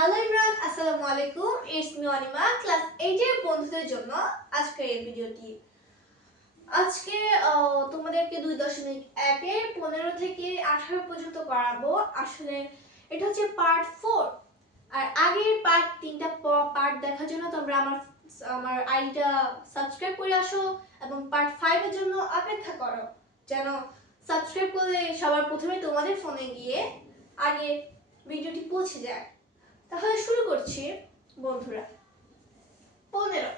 Hello everyone, আসসালামু আলাইকুম। It's me Anima, class 8 এর বন্ধুদের জন্য আজকের এই ভিডিওটি। আজকে তোমাদেরকে 2.1 এর 15 থেকে 18 পর্যন্ত করাবো। আসলে এটা হচ্ছে পার্ট 4। আর আগের পার্ট 3টা পার্ট দেখার জন্য তোমরা আমার আইডিটা সাবস্ক্রাইব করে আসো এবং পার্ট 5 এর জন্য অপেক্ষা করো, যেন সাবস্ক্রাইব করলে সবার প্রথমে তোমাদের ফোনে গিয়ে আগে ভিডিওটি পৌঁছে যায়। তাহলে শুরু করছি বন্ধুরা। 15,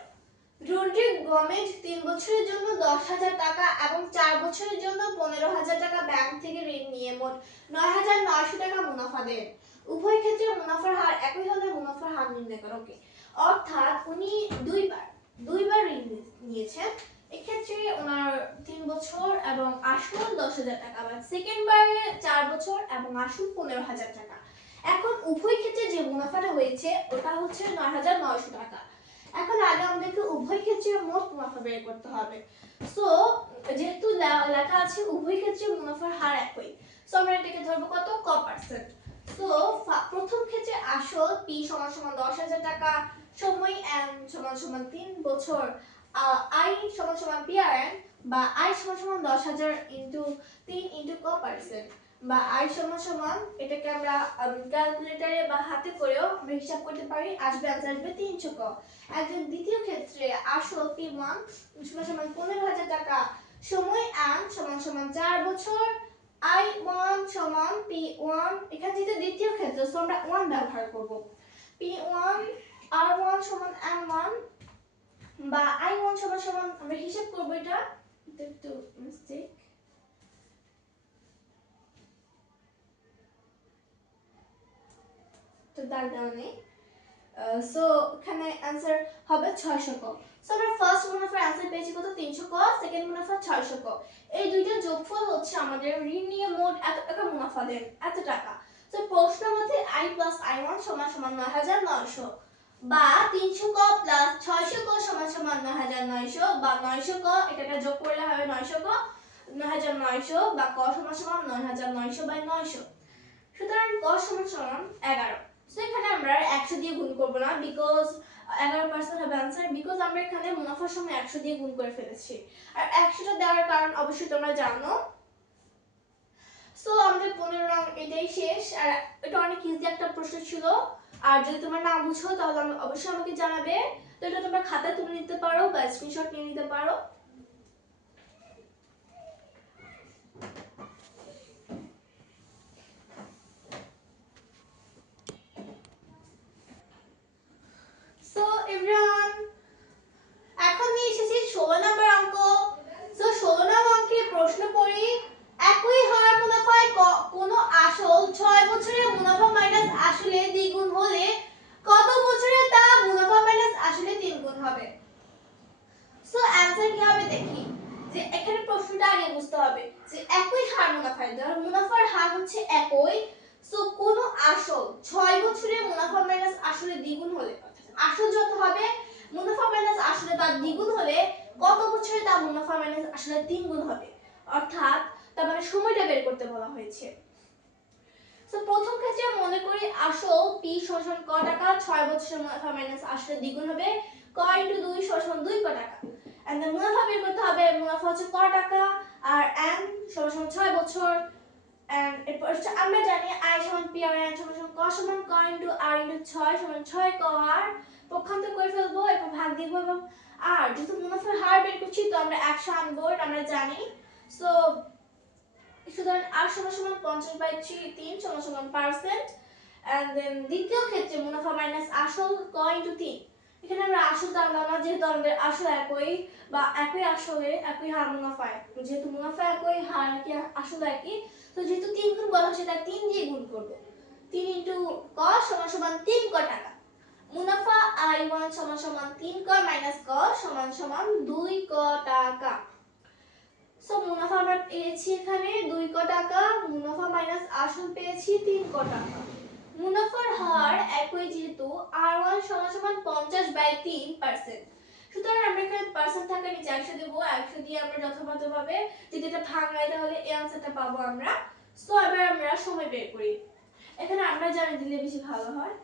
রদ্রিগ গোমেজ 3 বছরের জন্য 10,000 টাকা এবং 4 বছরের জন্য 15,000 টাকা ব্যাংক থেকে ঋণ নিয়ে মোট 9,900 টাকা মুনাফা দেন। উভয় ক্ষেত্রে মুনাফার হার একই হলে মুনাফার হার নির্ণয় করো। ওকে, অর্থাৎ উনি দুইবার ঋণ নিয়েছেন। এক্ষেত্রে ওনার 3 বছর এবং আসল 10,000 টাকা, আবার সেকেন্ড বারে 4 বছর এবং আসল 15,000 টাকা। এখন উভয় ক্ষেত্রে যে মুনাফাটা হয়েছে ওটা হচ্ছে 9,900 টাকা। এখন আগে আমাদেরকে উভয় ক্ষেত্রে মোট মুনাফা বের করতে হবে। সো যেহেতু লেখা আছে উভয় ক্ষেত্রে মুনাফার হার একই, সো আমরা এটাকে ধরবো কত, %। সো প্রথম ক্ষেত্রে আসল P = 10,000 টাকা, সময় N = 3 বছর, I = PRN বা I = 10,000 * 3 * %, বা I = এটাকে আমরা ক্যালকুলেটরে বা হাতে করেও আমরা হিসাব করতে পারি, আসবে आंसर আসবে 300 ক। একজন দ্বিতীয় ক্ষেত্রে আসল P1 = 15,000 টাকা, সময় N = 4 বছর, I1 = P1, এখানে যেটা দ্বিতীয় ক্ষেত্র সো আমরা 1 ব্যবহার করব। P1 R1 = M1 বা I1 = আমরা হিসাব করব, এটা একটু মিস্টেক, তো দাগ দেওয়া নেই। সো এখানে आंसर হবে 600 ক। সো আমরা ফার্স্ট মুনাফার आंसर পেয়েছি কত, 300 ক, সেকেন্ড মুনাফা 600 ক। এই দুইটা যোগফল হচ্ছে আমাদের ঋণ নিয়ে মোট এত টাকা মুনাফা দেন, এত টাকা। সো প্রশ্ন মতে I + I1 = 9,900 বা 300 ক + 600 ক = 9,900 বা 900 ক, এটাকে যোগ করলে হবে 900 ক, 9,900 বা ক = 9,900/900। সুতরাং ক = 11। সো এখানে আমরা 100 দিয়ে গুণ করব না, বিকজ 11% হবে आंसर, বিকজ আমরা এখানে মুনাফার সময় 100 দিয়ে গুণ করে ফেলেছি। আর 100টা দেওয়ার কারণ অবশ্যই তোমরা জানো। সো আমাদের 15 নং এটাই শেষ। আর এটা অনেক ইজি একটা প্রশ্ন ছিল, আর যদি তোমরা না বুঝো তাহলে অবশ্যই আমাকে জানাবে। তো এটা তোমরা খাতায় তুলে নিতে পারো বা স্ক্রিনশট নিয়ে নিতে পারো। সো एवरीवन, এখন নিয়ে এসেছি 16 নম্বর অঙ্ক। সো 16 নম্বর অঙ্কের প্রশ্ন পড়ি। একই হার মুনাফায় কোন আসল 6 বছরের মুনাফা মাইনাস আসলে দ্বিগুণ হলে কত বছরে তা মুনাফা মাইনাস আসলে 3 গুণ হবে? সো आंसर কি হবে দেখি। যে এখানে প্রশ্নটা আগে বুঝতে হবে যে একই হার মুনাফায়, ধরো মুনাফার হার হচ্ছে একই, সো কোন আসল 6 বছরের মুনাফা মাইনাস আসলে দ্বিগুণ হলে, আসল যত হবে মুনাফা মাইনাস আসলে তার দ্বিগুণ হলে কত বছরে তা মুনাফা মাইনাস আসলে 3 গুণ হবে, অর্থাৎ তার মানে সময়টা বের করতে বলা হয়েছে। সো প্রথম ক্ষেত্রে মনে করি আসল P = ক টাকা, 6 বছরের মুনাফা মাইনাস আসলে দ্বিগুণ হবে, ক * 2 = 2 ক টাকা। এন্ড দেন মুনাফা বের করতে হবে, মুনাফা হচ্ছে ক টাকা আর n = 6 বছর। এন্ড এরপর আমরা জানি I = PRN = ক = ক * r * 6 = 6 ক r, পক্ষান্তর করে ফেলবো, এরপর ভাগ দিব, এবং আর যেহেতু মুনাফার হার বের করছি তো আমরা 100 আনবো, এটা আমরা জানি। সো সুতরাং r = 50/3 = পার্সেন্ট। এন্ড দেন দ্বিতীয় ক্ষেত্রে মুনাফা মাইনাস আসল ক * 3, এখানে আমরা আসলটা আনলাম না যেহেতু আমাদের আসল একই, বা একই আসলে একই হার মুনাফায়, যেহেতু মুনাফা একই হার কি আসল একই, তো যেহেতু 3 গুণ বলা হচ্ছে তাই 3 দিয়ে গুণ করব। 3 * ক = 3 ক টাকা। মুনাফা I1 = 3 ক মাইনাস ক = 2 ক টাকা। সো মুনাফা আমরা পেয়েছি এখানে 2 ক টাকা, মুনাফা মাইনাস আসল পেয়েছি 3 ক টাকা। মুনাফার হার একই যেহেতু R1 = 50/3%, সুতরাং আমরা এখানে পার্সেন্ট থাকা নিচে 100 দেব, 100 দিয়ে আমরা যথাযথভাবে যদি এটা ভাঙাই তাহলে এই आंसरটা পাবো আমরা। সো এবার আমরা সময় বের করি। এখানে আমরা জানি দিলে বেশি ভালো হয়।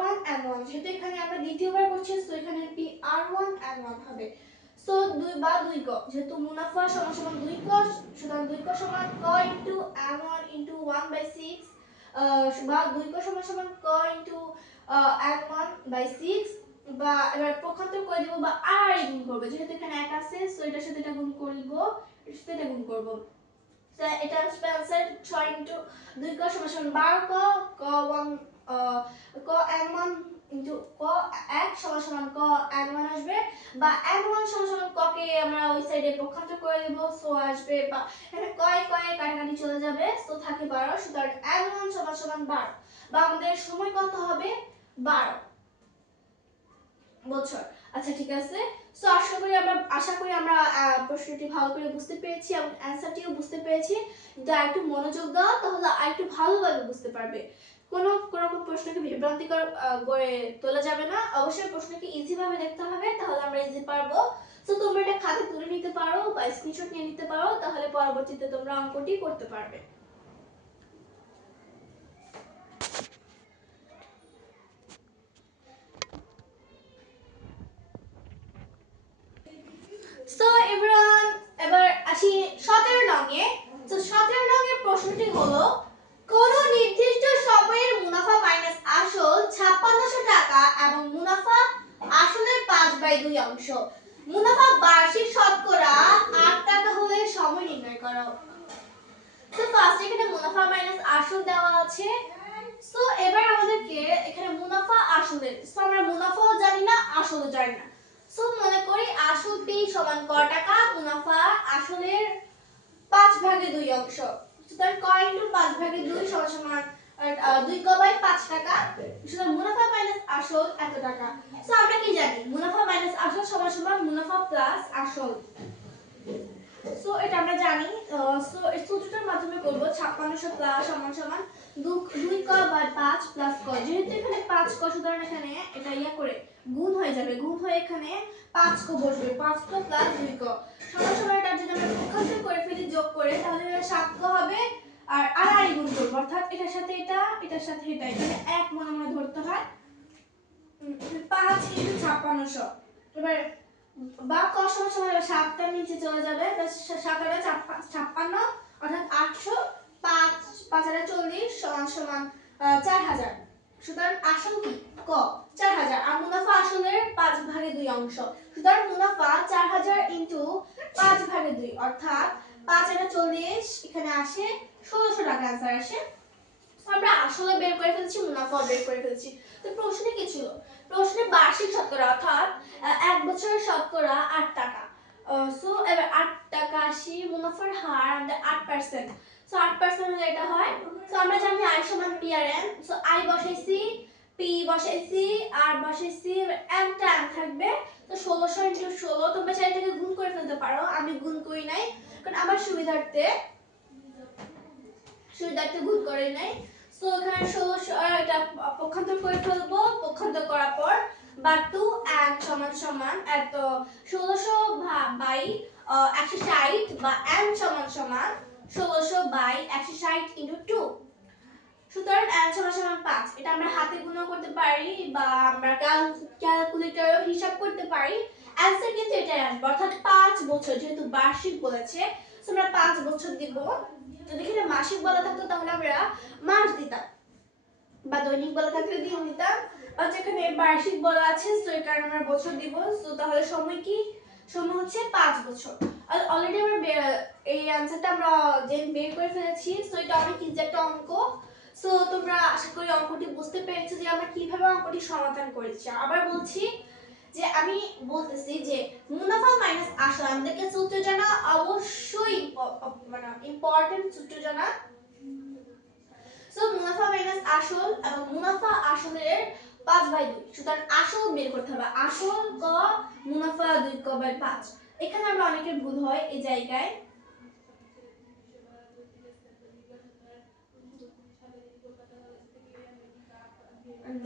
r1n1 যেহেতু এখানে আমরা দ্বিতীয়বার করছি সো এখানে p r1n1 হবে। সো 2 বা 2 ক যেহেতু মুনাফা সমান সমান 2 ক, সুতরাং 2 ক সমান ক ইনটু n1 ইনটু 1/6 বা 2 ক সমান সমান ক ইনটু n1/6 বা এবার পক্ষান্তর করে দেব বা r গুণ করব যেহেতু এখানে 1 আছে সো এটার সাথে এটা গুণ করব, এর সাথে এটা গুণ করব। সো এটা আসবে आंसर 6 ইনটু 2 ক সমান সমান 12 ক, ক 1 ক n1 ইনটু ক 1 সমান সমান ক n1 আসবে বা n1 সমান সমান ক কে আমরা ওই সাইডে পক্ষান্তর করে দেব সো আসবে বা এখানে কয় কাটাকাটি চলে যাবে সো থাকে 12 সুতরাং n1 সমান সমান 12 বা আমাদের সময় কত হবে 12 বছর। আচ্ছা ঠিক আছে, সো আশা করি আমরা প্রশ্নটি ভালো করে বুঝতে পেরেছি এবং অ্যানসারটিও বুঝতে পেরেছি। যদি আরেকটু মনোযোগ দাও তাহলে আরেকটু ভালোভাবে বুঝতে পারবে। কোনো রকম প্রশ্নকে বিভ্রান্তিকর করে তোলা যাবে না, অবশ্যই প্রশ্নকে ইজি ভাবে দেখতে হবে তাহলে আমরা ইজি পারবো। সো তোমরা এটা খাতায় তুলে নিতে পারো বা স্ক্রিনশট নিয়ে নিতে পারো তাহলে পরবর্তীতে তোমরা অঙ্কটি করতে পারবে। সো এভরিওয়ান এবার আসি 17 নংয়ে। তো 17 নংয়ের প্রশ্নটি হলো কোন নির্দিষ্ট সময়ের মুনাফা মাইনাস আসল 5600 টাকা এবং মুনাফা আসলের 5/2 অংশ। মুনাফা বার্ষিক শতকরা 8 টাকা হলে সময় নির্ণয় করো। তো ফার্স্ট এখানে মুনাফা মাইনাস আসল দেওয়া আছে। সো এবার আমাদেরকে এখানে মুনাফা আসলের, সো আমরা মুনাফাও জানি না আসলও জানি না। সো মনে করি আসলটি সমান ক টাকা, মুনাফা আসলের 5/2 অংশ। সুতরাং ক ইনটু 5/2 সমান সমান 2 ক বাই 5 টাকা। সুতরাং মুনাফা মাইনাস আসল এত টাকা। সো আমরা কি জানি মুনাফা মাইনাস আসল সমান সমান মুনাফা প্লাস আসল। সো এটা আমরা জানি। সো এই সূত্রটার মাধ্যমে করব 5600 প্লাস সমান সমান 2 ক বাই 5 প্লাস ক, যেহেতু এখানে 5 ক সুতরাং এখানে এটা ইয়া করে গুণ হয়ে যাবে, গুণ হয়ে এখানে 5 ক বসবে, 5 ক প্লাস 2 ক সমান সমান এটা যদি আমরা পক্ষান্তর করে ফেলি যোগ করে তাহলে 7 ক হবে আর আড়াই গুণ করব অর্থাৎ এটার সাথে এটা এটার সাথে এটা এখানে 1 মনে মনে ধরতে হয় 5 ইনটু 5600। এবার বা ক সমান সমান 7 টার নিচে চলে যাবে 7 আর 56 অর্থাৎ 800, 5 5 আর 40 সমান সমান 4000। সুতরাং আসল কি ক 4000 আর মুনাফা আসলের 5/2 অংশ। সুতরাং মুনাফা 4000 ইনটু 5/2 অর্থাৎ 5 আর 40 এখানে আসে 1600 টাকা आंसर আসে। আমরা আসলে বের করে ফেলছি, মুনাফাও বের করে ফেলছি। তো প্রশ্নে কি ছিল? প্রশ্নে বার্ষিক শতকরা অর্থাৎ এক বছরের শতকরা 8 টাকা। সো এবার 8 টাকা আসি, মুনাফার হার আমাদের 8%। সো 8% হলে এটা হয়। সো আমরা জানি i সমান p আর n। সো i বসাইছি, p বসাইছি, r বসাইছি, n টা n থাকবে। তো 1600 ইনটু 16 তোমরা চাইলে এটাকে গুণ করে ফেলতে পারো, আমি গুণ করি নাই কারণ আমার সুবিধার্থে গুণ করে নাই। সো এখানে 1600 এটা পক্ষান্তর করে ফেলবো, পক্ষান্তর করার পর বা 2n সমান সমান এত 1600 বাই 160 বা n সমান সমান 1600 বাই 160 ইনটু 2। সুতরাং n সমান সমান 5। এটা আমরা হাতে গুণও করতে পারি বা আমরা ক্যালকুলেটরে হিসাব করতে পারি। आंसर কিন্তু এটাই আসবে অর্থাৎ 5 বছর, যেহেতু বার্ষিক বলেছে সো আমরা 5 বছর দিব। যদি এখানে মাসিক বলা থাকতো তাহলে আমরা মাস দিতাম বা দৈনিক বলা থাকলে দিন দিতাম, আর যেখানে বার্ষিক বলা আছে সো এই কারণে আমরা বছর দিব। সো তাহলে সময় কি, সময় হচ্ছে 5 বছর। আর অলরেডি আমরা এই आंसरটা আমরা বের করে ফেলেছি। সো এটা অনেক ইজি একটা অঙ্ক। সো তোমরা আশা করি অঙ্কটি বুঝতে পেরেছো যে আমরা কিভাবে অঙ্কটি সমাধান করেছি। আবার বলছি যে আমি বলতেছি যে মুনাফা মাইনাস আসল আমাদেরকে সূত্র জানা অবশ্যই মানে ইম্পর্টেন্ট সূত্র জানা। সো মুনাফা মাইনাস আসল এবং মুনাফা আসলের 5/2। সুতরাং আসল বের করতে হবে, আসল ক মুনাফা 2 ক বাই 5। এখানে আমরা অনেকের ভুল হয় এই জায়গায়।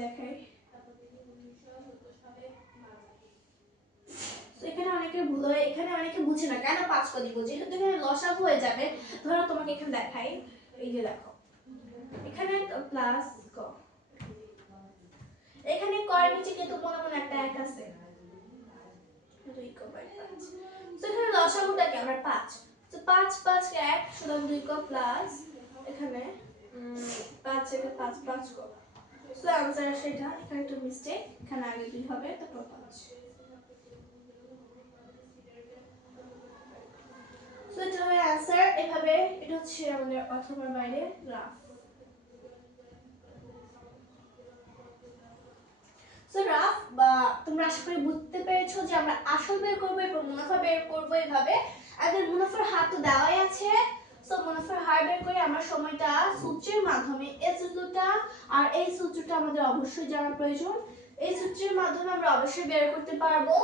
দেখাই এখানে অনেকের ভুল হয়, এখানে অনেকে বুঝে না কেন 5 ক দিব, যেহেতু এখানে লসাগু হয়ে যাবে। ধরো তোমাকে এখানে দেখাই, এই যে দেখো এখানে প্লাস ক, তো মনে মনে একটা 1 আছে 2 ক বাই 5 সো এখানে লসাগুটা কি আমরা 5 তো 5 5 কে 1 সুতরাং 2 ক প্লাস এখানে 5 থেকে 5 5 ক সো आंसर আসে এটা এখানে একটু মিস্টেক এখানে আগে 2 হবে তারপর 5 সো এটা হবে आंसर এভাবে এটা হচ্ছে আমাদের অথবার বাইরে গ্রাফ সো রাফ বা তোমরা আশা করি বুঝতে পেরেছো যে আমরা আসল বের করব এবং মুনাফা বের করব এইভাবে আমাদের মুনাফার হার তো দেওয়াই আছে সো মুনাফার হার বের করে আমরা সময়টা সূত্রের মাধ্যমে এই সূত্রটা আর এই সূত্রটা আমাদের অবশ্যই জানা প্রয়োজন এই সূত্রের মাধ্যমে আমরা অবশ্যই বের করতে পারবো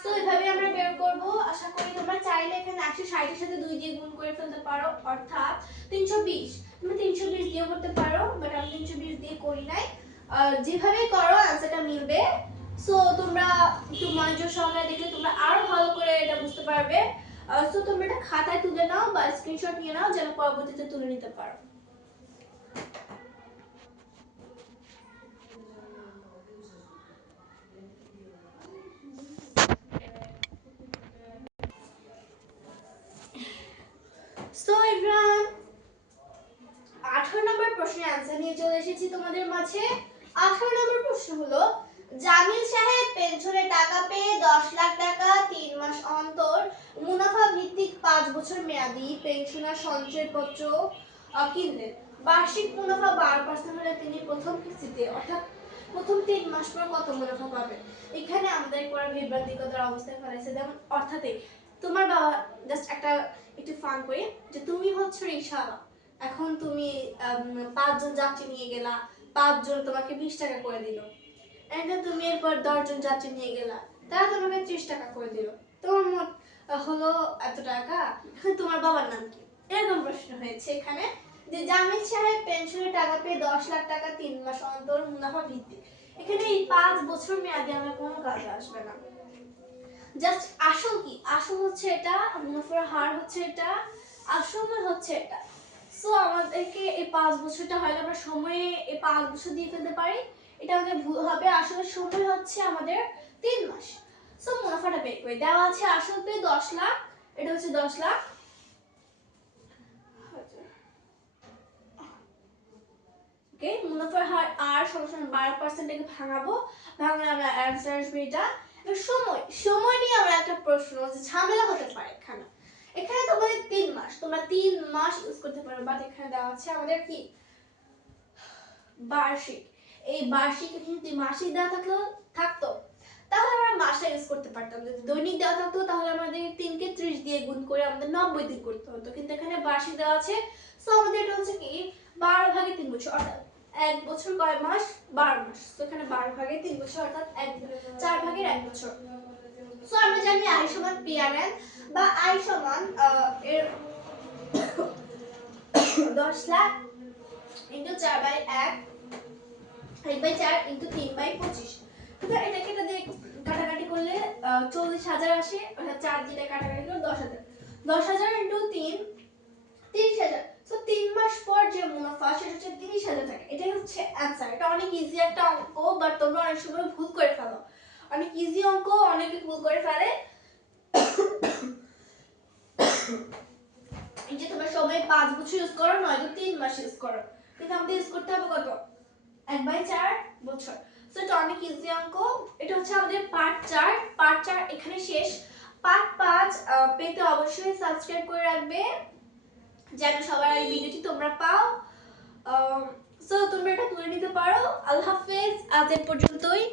সো এইভাবে আমরা বের করব আশা করি তোমরা চাইলে এখানে 160 এর সাথে 2 দিয়ে গুণ করে ফেলতে পারো অর্থাৎ 320 তুমি 320 দিয়ে করতে পারো বাট আমি 320 দিয়ে করি নাই যেভাবে করো आंसरটা মিলবে সো তোমরা একটু মনোযোগ সহকারে দেখলে তোমরা আরো ভালো করে এটা বুঝতে পারবে সো তোমরা এটা খাতায় তুলে নাও বা স্ক্রিনশট নিয়ে নাও যেন পরবর্তীতে তুলে নিতে পারো সো এভরিওয়ান 18 নম্বর প্রশ্নের आंसर নিয়ে চলে এসেছি তোমাদের মাঝে 18 নম্বর প্রশ্ন হলো জামিল সাহেব পেনশনে টাকা পেয়ে 10 লাখ টাকা 3 মাস অন্তর মুনাফা ভিত্তিক 5 বছর মেয়াদী পেনশনার সঞ্চয়পত্র কিনলেন বার্ষিক মুনাফা 12% হলে তিনি প্রথম কিস্তিতে অর্থাৎ প্রথম 3 মাস পর কত মুনাফা পাবেন এখানে আমাদের পড়া বিভ্রান্তিকর অবস্থায় ফেলেছে যেমন অর্থাৎ তোমার বাবা জাস্ট একটু ফান করে যে তুমি হচ্ছে রিকশাওয়ালা এখন তুমি 5 জন যাত্রী নিয়ে গেলা 5 জন তোমাকে 20 টাকা করে দিল এখন তুমি এরপর 10 জন যাত্রী নিয়ে গেলা তারা তোমাকে 30 টাকা করে দিল তোমার মোট হলো এত টাকা এখন তোমার বাবার নাম কি এরকম প্রশ্ন হয়েছে এখানে যে জামিল সাহেব পেনশনের টাকা পেয়ে 10 লাখ টাকা 3 মাস অন্তর মুনাফা ভিত্তিক এখানে এই 5 বছর মেয়াদে আমার কোনো কাজে আসবে না জাস্ট আসল কি আসল হচ্ছে এটা মুনাফার হার হচ্ছে এটা আসল হচ্ছে এটা সো আমাদেরকে এই 5 বছরটা হয়তো আমরা সময়ে এই 5 বছর দিয়ে ফেলতে পারি এটা আমাদের ভুল হবে আসলে সময় হচ্ছে আমাদের 3 মাস সো মুনাফাটা বের করে দেওয়া আছে আসল পে 10 লাখ এটা হচ্ছে 10 লাখ ওকে মুনাফার হার আর সমান 12% থেকে ভাঙাবো ভাঙলে আমরা आंसर আসবে এটা সময় নিয়ে আমরা একটা প্রশ্ন যে ঝামেলা হতে পারে এখানে তোমাদের 3 মাস তোমরা 3 মাস ইউজ করতে পারো বাট এখানে দেওয়া আছে আমাদের কি বার্ষিক এই বার্ষিক যদি মাসিক দেওয়া থাকতো তাহলে আমরা মাসে ইউজ করতে পারতাম যদি দৈনিক দেওয়া থাকতো তাহলে আমাদের 3 কে 30 দিয়ে গুণ করে আমাদের 90 দিন করতে হতো কিন্তু এখানে বার্ষিক দেওয়া আছে সো আমাদের এটা হচ্ছে কি 12 ভাগে 3 বছর অর্থাৎ 1 বছর কয় মাস 12 মাস তো এখানে 12 ভাগে 3 বছর অর্থাৎ 4 ভাগের 1 বছর সো আমরা জানি i সমান PRN বা i সমান এর 10 lakh into 4 by 1 1 by 4 into 3 by 25 তো এটাকে এটা দিয়ে কাটাকাটি করলে 40000 আসে অর্থাৎ 4 দিয়ে কাটাকাটি করলে 10000 10000 ইনটু 3 30000 সো 3 মাস পর যে মুনাফা সেটা হচ্ছে 30000 টাকা এটাই হচ্ছে आंसर এটা অনেক ইজি একটা অঙ্ক বাট তোমরা অনেক সময় ভুল করে ফেলো অনেক ইজি অঙ্ক অনেকে ভুল করে ফেলে এই যে তোমরা সবাই 5 বছর ইউজ করো নয়তো 3 মাস ইউজ করো কিন্তু আমাদের ইউজ করতে হবে কত 1/4 বছর সো এটা অনেক ইজি অঙ্ক এটা হচ্ছে আমাদের পার্ট 4 এখানে শেষ পার্ট 5 পেতে অবশ্যই সাবস্ক্রাইব করে রাখবে যেন সবার এই ভিডিওটি তোমরা পাও সো তোমরা এটা করে নিতে পারো আল্লাহ হাফেজ আজ এই পর্যন্তই